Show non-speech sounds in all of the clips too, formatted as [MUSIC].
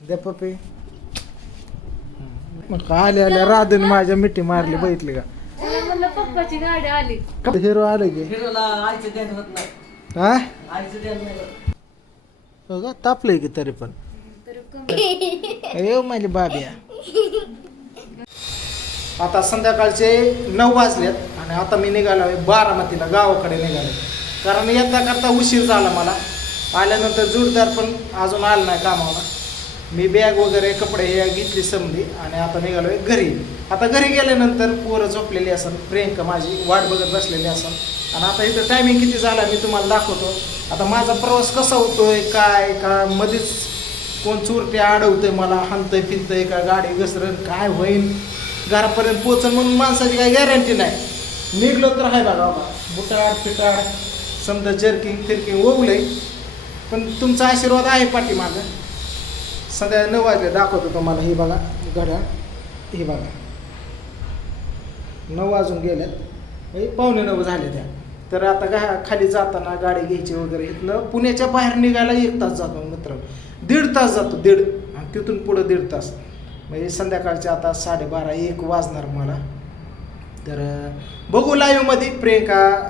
द्या पप्पी मग आले आले राधून माझ्या मिठी मारली बघितली का? मला म्हणलं पप्पाची गाडी आली. हिरो आले की? हिरोला आईचं ध्यान होत नाही. हा? आईचं ध्यान नाही होत. हो का? तापलंय की तरी पण. तर कमी येऊ माझी बाबिया आता संध्याकाळचे नऊ वाजलेत आणि आता मी निघालो बारामतीला गावाकडे निघालो कारण येता करता उशीर झाला मला. आल्यानंतर जोडदार पण अजून आला नाही कामाला मी बॅग वगैरे कपडे हे घेतली समधी आणि आता निघालो आहे घरी. आता घरी गेल्यानंतर पोरं झोपलेली असन प्रियंका माझी वाट बघत बसलेली असन. आणि आता इथं टायमिंग किती झाला मी तुम्हाला दाखवतो. आता माझा प्रवास कसा होतोय काय का मध्येच कोण चोरटे अडवतंय मला हाणतंय फिरतंय का गाडी घसरण काय होईल घरापर्यंत पोचन म्हणून माणसाची काही गॅरंटी नाही. निघलो तर आहे बघा बाबा. बुटाड फिटाड समजा जर्किंग फिरकिंग ओवलंय पण तुमचा आशीर्वाद आहे पाठीमागं. संध्याकाळी नऊ वाजले दाखवतो तुम्हाला ही बघा घड्याळ ही बघा. नऊ वाजून गेल्यात हे पावणे नऊ झाले त्या. तर आता गा खाली जाताना गाडी घ्यायची वगैरे इथनं पुण्याच्या बाहेर निघायला एक तास जातो मित्र. दीड तास जातो दीड. आणि तिथून पुढं दीड तास. म्हणजे संध्याकाळचे आता साडेबारा एक वाजणार मला. तर बघू लाईव्हमध्ये प्रियंका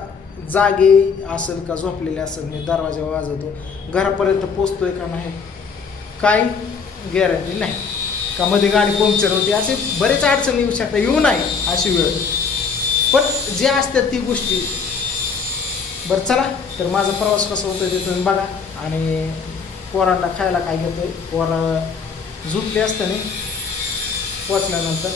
जागे असेल का झोपलेली असेल मी दरवाजा वाजवतो. घरापर्यंत पोचतोय का नाही काय गॅरंटी नाही. का मध्ये गाडी पंक्चर होती असे बरेच अडचणी येऊ शकतात येऊ नाही अशी वेळ. पण जे असतात ती गोष्टी बरं चला तर माझा प्रवास कसा होतो ते तुम्ही बघा. आणि पोरांना खायला काय घेतोय? पोरं झोपली असताना पोचल्यानंतर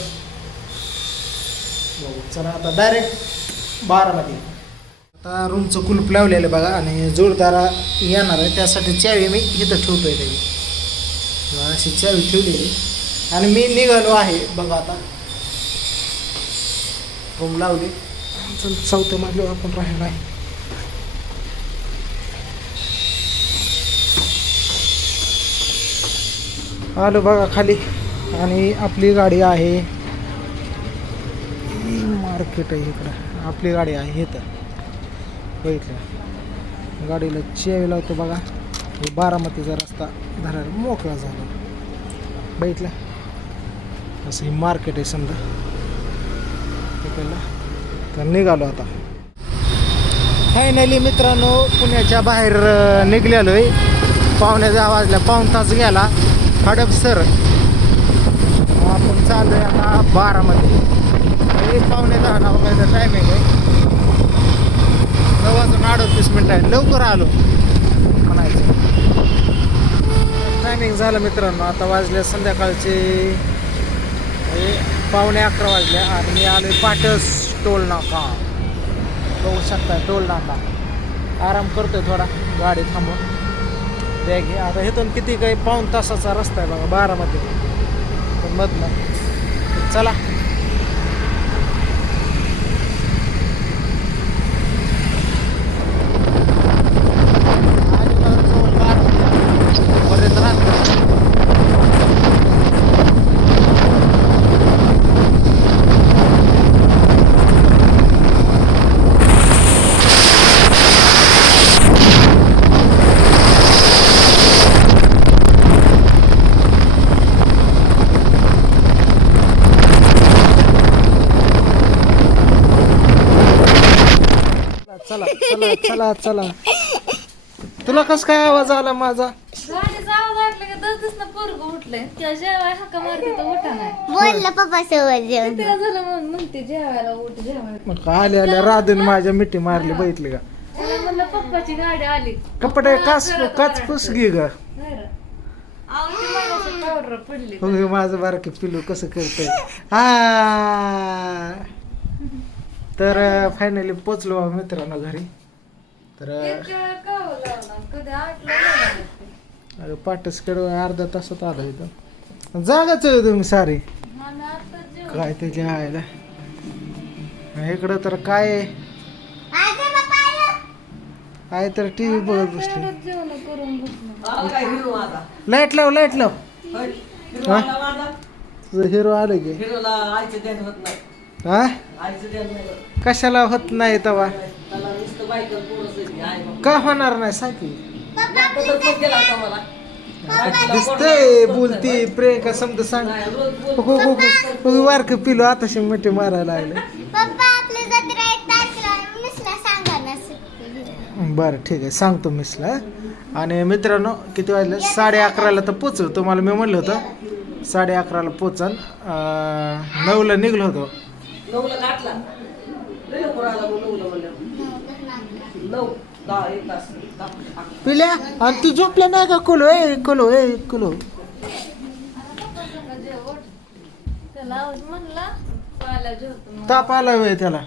बघू. चला आता डायरेक्ट बारामध्ये आता रूमचं कुलूप लावलेलं बघा आणि जोरदारा येणार आहे. त्यासाठी चावी मी इथं ठेवतो आहे त्याची अशी चावी ठेवलेली आणि मी निघालो आहे बघा आता. रूम लावली. चल चौथ्या मजल्यावर आपण राहिलो आहे. आलो बघा खाली. आणि आपली गाडी आहे. मार्केट आहे इकडं. आपली गाडी आहे हे तर बघितलं. गाडीला चेवी लावतो बघा. बारामतीचा रस्ता धरायला मोकळा झाला. बघितला? असं ही मार्केट आहे समजा. तिकडला तर निघालो आता. फायनली मित्रांनो पुण्याच्या बाहेर निघलेलो आहे पाहुण्याचा दहा वाजल्या पाऊण तास गेला. हडपसर आपण चाललो आहे आता बारामध्ये पाहुणे दहा ना टायमिंग आहे. नऊ वाजून अडतीस मिनिटं आहे. लवकर आलो. टायमिंग झालं मित्रांनो. आता वाजले संध्याकाळचे हे पावणे अकरा वाजले आणि मी आलो पाटस टोल नाका बघू शकता टोल नाका आराम करतोय थोडा. गाडी थांबून द्या घे. आता इथून किती काही पाऊन तासाचा रस्ता आहे बघा बारामध्ये. पण मधनं. चला बरेच राहत चला चला चला. तुला कस काय आवाज आला माझा? का? बोलला पप्पा सोबत जेवण मग? आले आले राधून माझ्या मिठी मारली बघितली का? पप्पाची गाडी आली. कपडे काच काच पुस घे ग. पावडर पडली. हो हे माझं बारके पिलू कसं करतंय? हा. तर फायनली पोचलो मित्रांनो घरी. तर आठला अगं पाटसकड अर्धा तासात आलो इथं. जागाच आहे तुम्ही सारे. काय त्याच्या आयला इकडं तर काय आहे? आहे तर टी व्ही बघत बसले. काय लाइट लाव लाइट लाव. हिरो आलं की? हा. कशाला होत नाही तवा. का होणार नाही सांग की आता तर तो गेला होता मला. दिसतंय बोलती प्रियंका समजा सांग. हो हो हो वारक पिलो आता मिठी मारायला लागले. बरं ठीक आहे सांगतो मिसला. आणि मित्रांनो किती वाजले? साडे अकराला तर पोचलो. तुम्हाला मी म्हणलं होतं साडे अकराला पोचन. नऊला निघलो होतो. नऊला गाठला लय लवकर आला मग नऊला म्हणल्यावर. नऊ दहा एक तास दहा, अकरा. पिल्या आणि ती झोपल्या नाही का कुलो ए कुलो ए कुलो ताप आला वेळ त्याला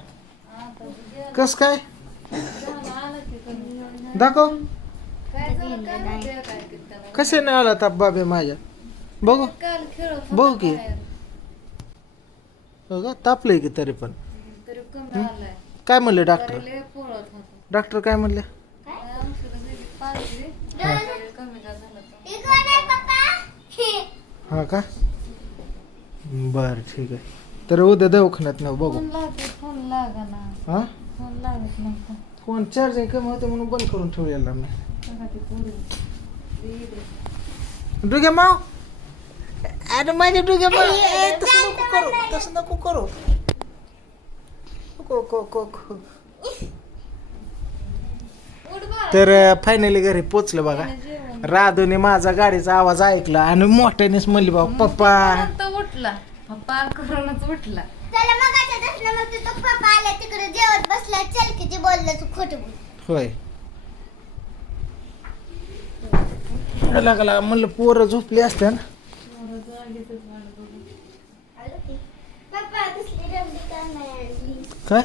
कस काय. दाखव काय झालं काय माहिती आहे काय की त्याला. कशाने आला ताप बाबे माझ्या बघू बघू की. बाहेर. बघा तापलंय की तरी पण. तरी कमी आलाय. काय म्हणले डॉक्टर तरी लय पोळत होता. डॉक्टर काय म्हणले? काय? औषधं दिली, पाजली. तरी कमी का झालं तर. हे हा का? बर ठीक आहे. तर उद्या दवाखान्यात ना बघू. फोन फोन लागा ना हा? फोन लागत नव्हता. फोन चार्जिंग कमी होते म्हणून बंद करून ठेवलेला मी. बघा ती पोरी. ती इकडे. डुग्या माव अरे माझ्या डुग्या माव करू तसं नको करू. नको, नको. उठ बाळा. तर फायनली घरी पोचलं बघा. राधूने माझा गाडीचा आवाज ऐकला आणि मोठ्यानेच म्हणली बाबा पप्पा. उठला. पप्पा करूनच उठला. त्याला मगाच्या दर्शना मग तो पप्पा आला तिकडे जेवत बसला. चल किती बोललं तू खोटं बोल. होय. लागला म्हणलं पोरं झोपली असते ना पप्पा दुसरी रबडी का नाही आणली काय?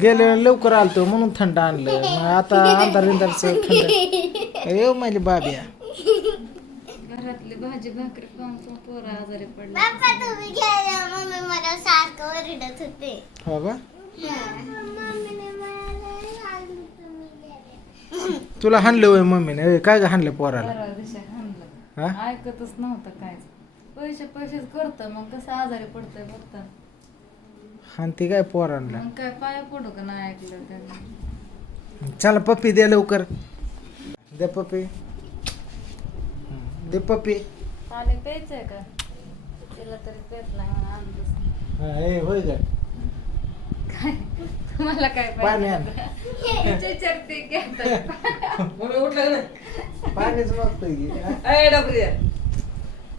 गेले लवकर आलतो म्हणून थंड आणलं. मग आता अंधार इंधारचं थंड येऊ माझी बाबिया घरातली भाजी भाकरी खाऊन पोरं आजारी पडले. पप्पा तुम्ही घ्यायला मम्मी मला सारखं ओरडत होते. हो का. तुला हाणलं होय मम्मीने? ए, काय ग हाणलं पोराला? परवा दिवशी हाणलं. हा? ऐकतच नव्हतं काय पैसे पैसेच करतं. मग कसं आजारी पडतंय बघता. हाणती काय पोरांना? मग काय पाय पडू का नाही ऐकलं त्याने? चला पप्पी दे लवकर. दे पप्पी. दे पप्पी. पाणी प्यायचंय का? तिला तरी पेत नाही म्हणून आणलंच नाही. हा, ए होय का काय? तुम्हाला काय पाणी आण. पाहिजे विचारते की आता. मम्मी उठला का नाही? पाणीच मागतोय की? ए डबरी.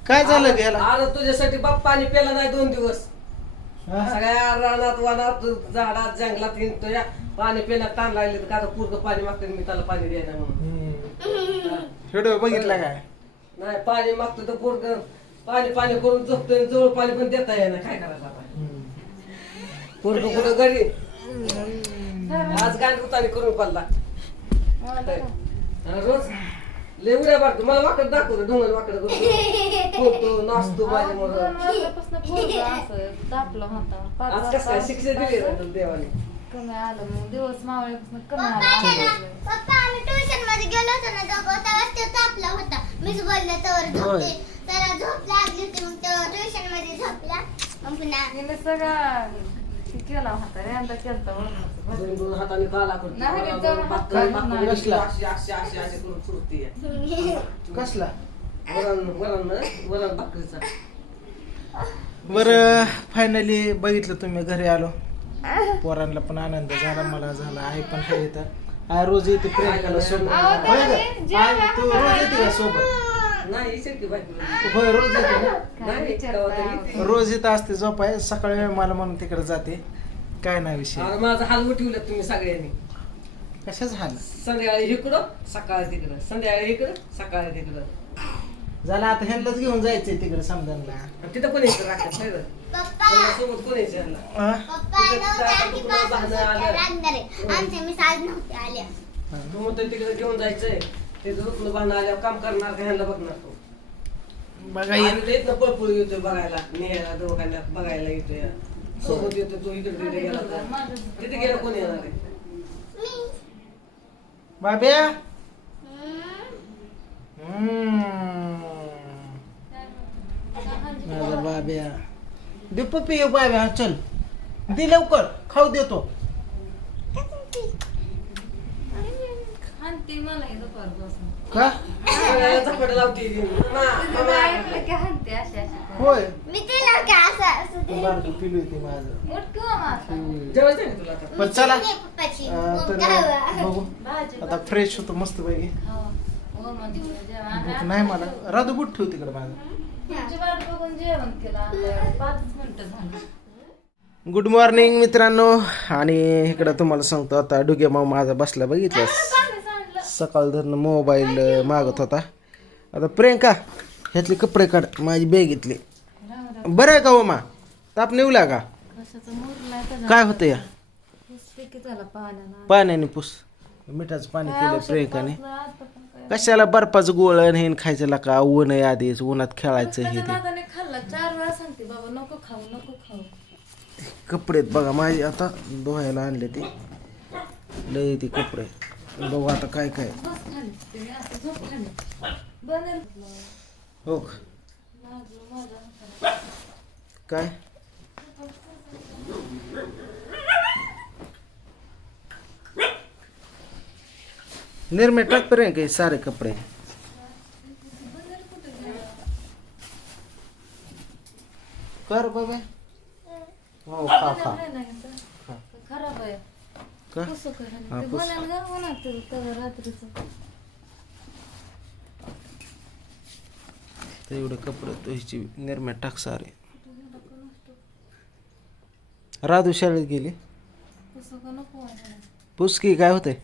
काय झालं गेला अरे तुझ्यासाठी बाप पाणी प्याला नाही दोन दिवस. सगळ्या रानात वनात झाडात जंगलात हिंडतोय पाणी पिण्यात ताण लागले तर का पूर्ण पाणी मागते मी त्याला पाणी द्यायला म्हणून. व्हिडिओ बघितला काय? नाही पाणी मागतो तर पोरग पाणी पाणी करून झोपतोय जवळ पाणी पण देता येईना. काय करायचं आता? पोरग कुठं घरी? आज गांडूतानी करून पडला. रोज लय उड्या मारतो. मला वाकड दाखवतो ढोंगल वाकड करतो फोटो नाचतो माझ्या मग. आज कसं काय शिक्षा दिली देवाने? कमी आलं मग दिवस मावळ्यापासून कमी आलं पप्पा आम्ही ट्युशनमध्ये गेलो होतो ना दोघं तेव्हा तो तापला होता. मीच बोलले झोपते. त्याला झोप लागली होती मग तो ट्युशनमध्ये झोपला. मग पुन्हा तिने सगळा केला होता केलता. दोन दोन हाताने काला नाही. अशी अशी अशी अशी करून सुरतीये. [LAUGHS] कसला? वरण वरण वरण भाकरीचा. बरं फायनली बघितलं तुम्ही घरी आलो. पोरांना पण आनंद झाला मला झाला आई पण आहे इथं. आई रोज येते प्रियंकाला सोबत. अहो, होय त्याला का? मी जेवायला आई, तू रोज येते का सोबत? नाही होय रोज येते ना? [LAUGHS] काय नाही, विचारता तेव्हा तरी आवडतं. रोज इथं असते झोपाय सकाळी वेळ मला म्हणून तिकडे जाते. काय नाही विषय. अरे माझा हाल उठवलं तुम्ही सगळ्यांनी. कशा झालं संध्याकाळी इकडं सकाळी तिकडं. संध्याकाळी इकडं सकाळी तिकडं. झालं आता ह्यांनाच घेऊन जायचंय तिकडे समजायला. आणि तिथं कोण यायचं राखत नाही बरं. पप्पा! त्यांना सोबत कोण यायचं यांना? हा? पप्पा नऊ तारखेपासून सुट्ट्या लागणार आहे. आमच्या मिस आज नव्हत्या आल्या. तू म्हणतोय तिकडे घेऊन जायचंय. ते दुखणं आल्यावर काम करणार का बघणार तो। बघा ये आम्ही तर पळपळ येतोय बघायला न्यायला दवाखान्यात बघायला येतोय सोबत येतोय तो इकडे तिकडे गेला तर. तिथे गेला कोण येणार आहे बाब्या हम्म. हम्म. माझा बाब्या दे पप्पी बाब्या चल। दे लवकर खाऊ देतो [LAUGHS] हे दुपारपासून का झपाट लावते ऐकलं की? अशी अशी. होय. मी तिला का असं असं ते- बारकं पिलू येते माझं. उठ किंवा माझा. जेवायचं आहे ना तुला आता? पण चला. नाही पप्पाची अं, तर गावा. बघू. भाजी आता फ्रेश होतो मस्त पैकी. हो. जेवण. भूक नाही मला. राधू बुट ठेव तिकडे माझं. तुमची वाट बघून जेवण केलं. आता पाचच मिनिटं झाली. गुड मॉर्निंग मित्रांनो. आणि इकडं तुम्हाला सांगतो आता डुगे माऊ माझा बसला बघितलं सकाळ धरणं मोबाईल मागत होता. आता प्रियंका ह्यातले कपडे काढ माझी बॅग घेतली. राहू द्या. बरं आहे का ओमा? ताप निवला का? काय होतं या? पाण्यानं पुस. मिठाचं पाणी केलं प्रियंकाने. कशाला बर्फाचं गोळण हे खायचं का ऊन आहे आधीच उन्हात खेळायचं हे ते. कपडे बघा माझे आता धुवायला आणले ते. लय ते कपडे बघू आता काय काय बस खाली तुम्ही असं झोप खाली बनेल हो का? लागलं माझ्या हाताला. काय निर्मे टाक पर्यंत काही सारे कपडे कर बाबा हो खा खा नाही नाही तर. हा. खराब आहे का? कसं हा, ते पुस. ना ते रात्रीचं? एवढे कपडे तो ह्याची निर्म्या टाक सारे राधू शाळेत गेली? कसं का नको वाटायला. पुसकी काय होतंय?